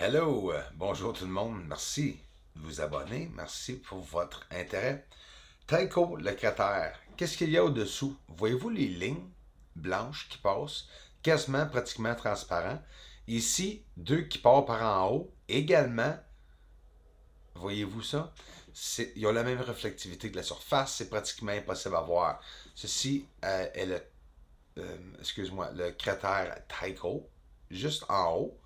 Hello, bonjour tout le monde, merci de vous abonner, merci pour votre intérêt. Tycho, le cratère, qu'est-ce qu'il y a au-dessous? Voyez-vous les lignes blanches qui passent, quasiment pratiquement transparents? Ici, deux qui partent par en haut, également, voyez-vous ça? Ils ont la même réflectivité que la surface, c'est pratiquement impossible à voir. Ceci est le cratère Tycho, juste en haut.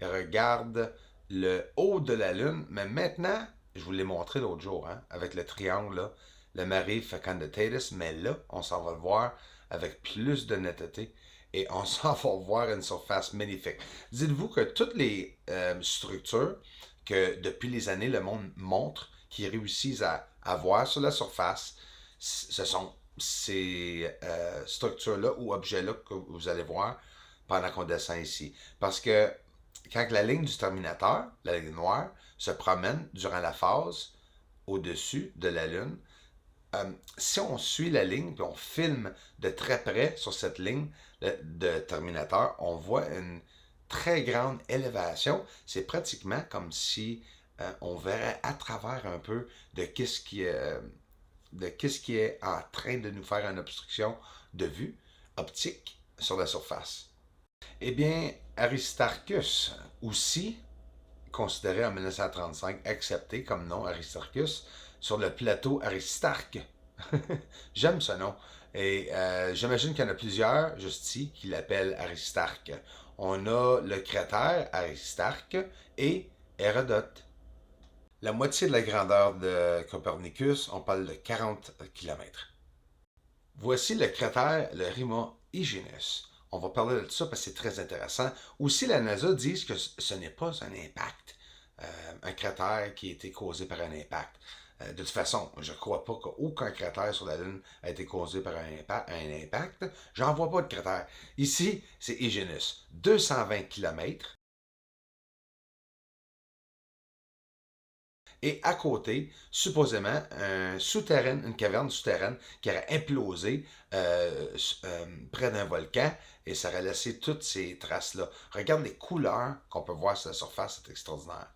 Et regarde le haut de la Lune. Mais maintenant, je vous l'ai montré l'autre jour, hein, avec le triangle, là, le Mare Fecunditatis, mais là, on s'en va le voir avec plus de netteté et on s'en va voir une surface magnifique. Dites-vous que toutes les structures que depuis les années le monde montre, qui réussissent à voir sur la surface, ce sont ces structures-là ou objets-là que vous allez voir pendant qu'on descend ici. Parce que quand la ligne du terminateur, la ligne noire, se promène durant la phase au-dessus de la Lune, si on suit la ligne et on filme de très près sur cette ligne de terminateur, on voit une très grande élévation. C'est pratiquement comme si on verrait à travers un peu de qu'est-ce qui est en train de nous faire une obstruction de vue optique sur la surface. Eh bien, Aristarchus, aussi considéré en 1935, accepté comme nom Aristarchus, sur le plateau Aristarque. J'aime ce nom. Et j'imagine qu'il y en a plusieurs, juste ici, qui l'appellent Aristarque. On a le cratère Aristarque et Hérodote. La moitié de la grandeur de Copernicus, on parle de 40 km. Voici le cratère, le Rima Hyginus. On va parler de ça parce que c'est très intéressant. Aussi, la NASA dit que ce n'est pas un impact, un cratère qui a été causé par un impact. De toute façon, je ne crois pas qu'aucun cratère sur la Lune a été causé par un impact. J'en vois pas de cratère. Ici, c'est Hyginus, 220 km. Et à côté, supposément, une caverne souterraine qui aurait implosé près d'un volcan et ça aurait laissé toutes ces traces-là. Regarde les couleurs qu'on peut voir sur la surface, c'est extraordinaire.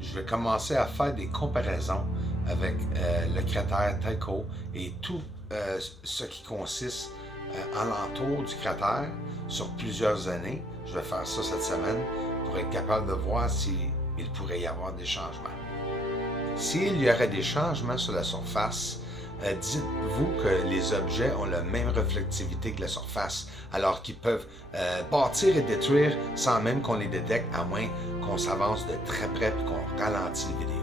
Je vais commencer à faire des comparaisons avec le cratère Tycho et tout ce qui consiste alentour du cratère sur plusieurs années. Je vais faire ça cette semaine pour être capable de voir s'il pourrait y avoir des changements. S'il y aurait des changements sur la surface, dites-vous que les objets ont la même réflectivité que la surface, alors qu'ils peuvent bâtir et détruire sans même qu'on les détecte, à moins qu'on s'avance de très près et qu'on ralentit la vidéo.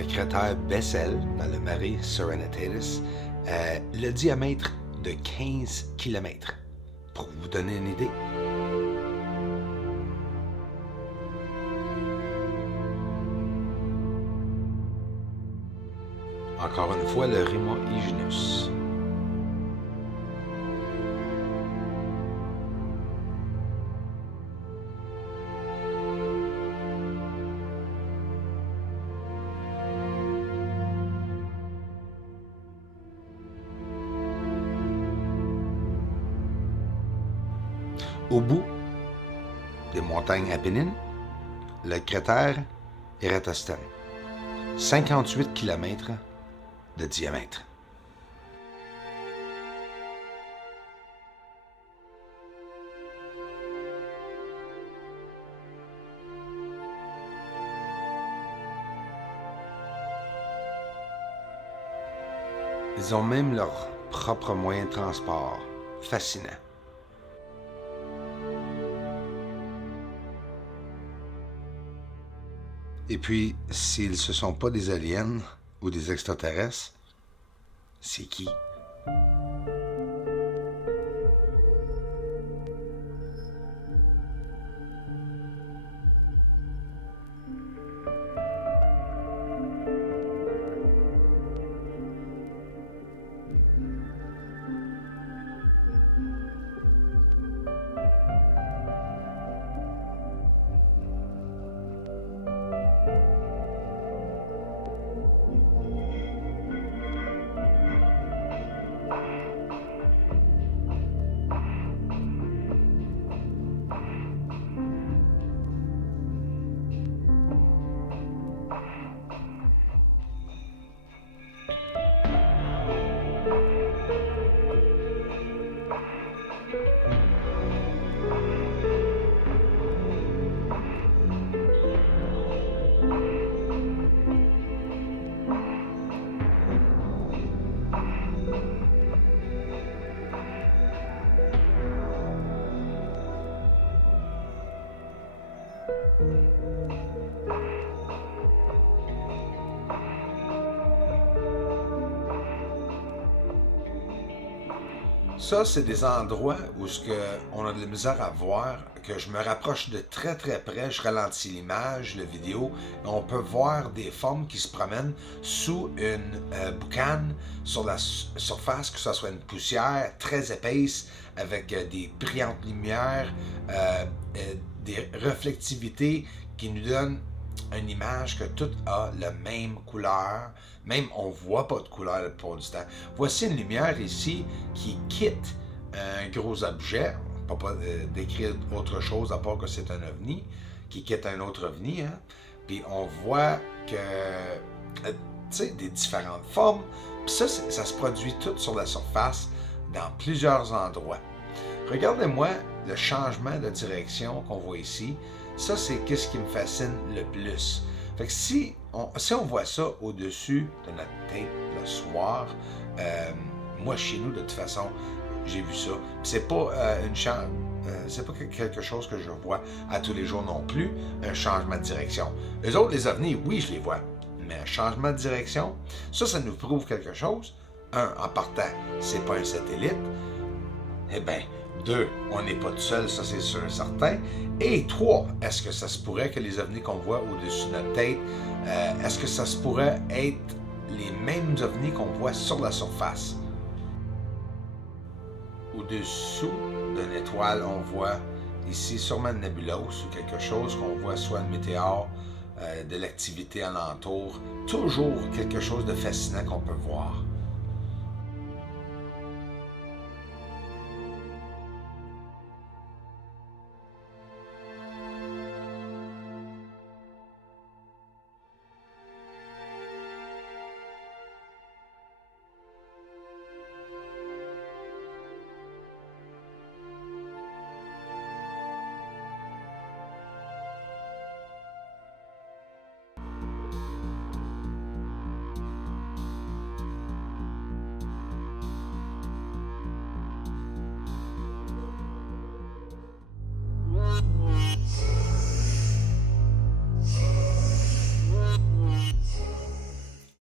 le cratère Bessel, dans le Mare Serenitatis, le diamètre de 15 km. Pour vous donner une idée. Encore une fois, le Rima Ignis. Au bout des montagnes Apennines, le cratère Eratosthène, 58 km de diamètre. Ils ont même leur propre moyen de transport. Fascinant. Et puis, s'ils ne sont pas des aliens ou des extraterrestres, c'est qui? Ça, c'est des endroits où on a de la misère à voir, que je me rapproche de très très près, je ralentis l'image, la vidéo, et on peut voir des formes qui se promènent sous une boucane sur la surface, que ce soit une poussière très épaisse, avec des brillantes lumières, des reflectivités qui nous donnent une image que tout a la même couleur, même on ne voit pas de couleur la plupart du temps. Voici une lumière ici qui quitte un gros objet, on ne peut pas décrire autre chose à part que c'est un ovni, qui quitte un autre ovni, hein? Puis on voit que, tu sais, des différentes formes, puis ça se produit tout sur la surface dans plusieurs endroits. Regardez-moi le changement de direction qu'on voit ici. Ça, c'est qu'est-ce qui me fascine le plus. Fait que si on voit ça au-dessus de notre tête le soir, moi, chez nous, de toute façon, j'ai vu ça. C'est pas c'est pas quelque chose que je vois à tous les jours non plus, un changement de direction. Eux autres, les ovnis, oui, je les vois. Mais un changement de direction, ça nous prouve quelque chose. Un, en partant, c'est pas un satellite. Eh bien, 2, on n'est pas tout seul, ça c'est sûr et certain. Et 3, est-ce que ça se pourrait que les ovnis qu'on voit au-dessus de notre tête, est-ce que ça se pourrait être les mêmes ovnis qu'on voit sur la surface? Au-dessous d'une étoile, on voit ici sûrement une nébuleuse ou quelque chose qu'on voit, soit une météore, de l'activité alentour. Toujours quelque chose de fascinant qu'on peut voir.